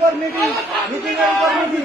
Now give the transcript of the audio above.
উপর meeting meeting এর উপর মিটিং।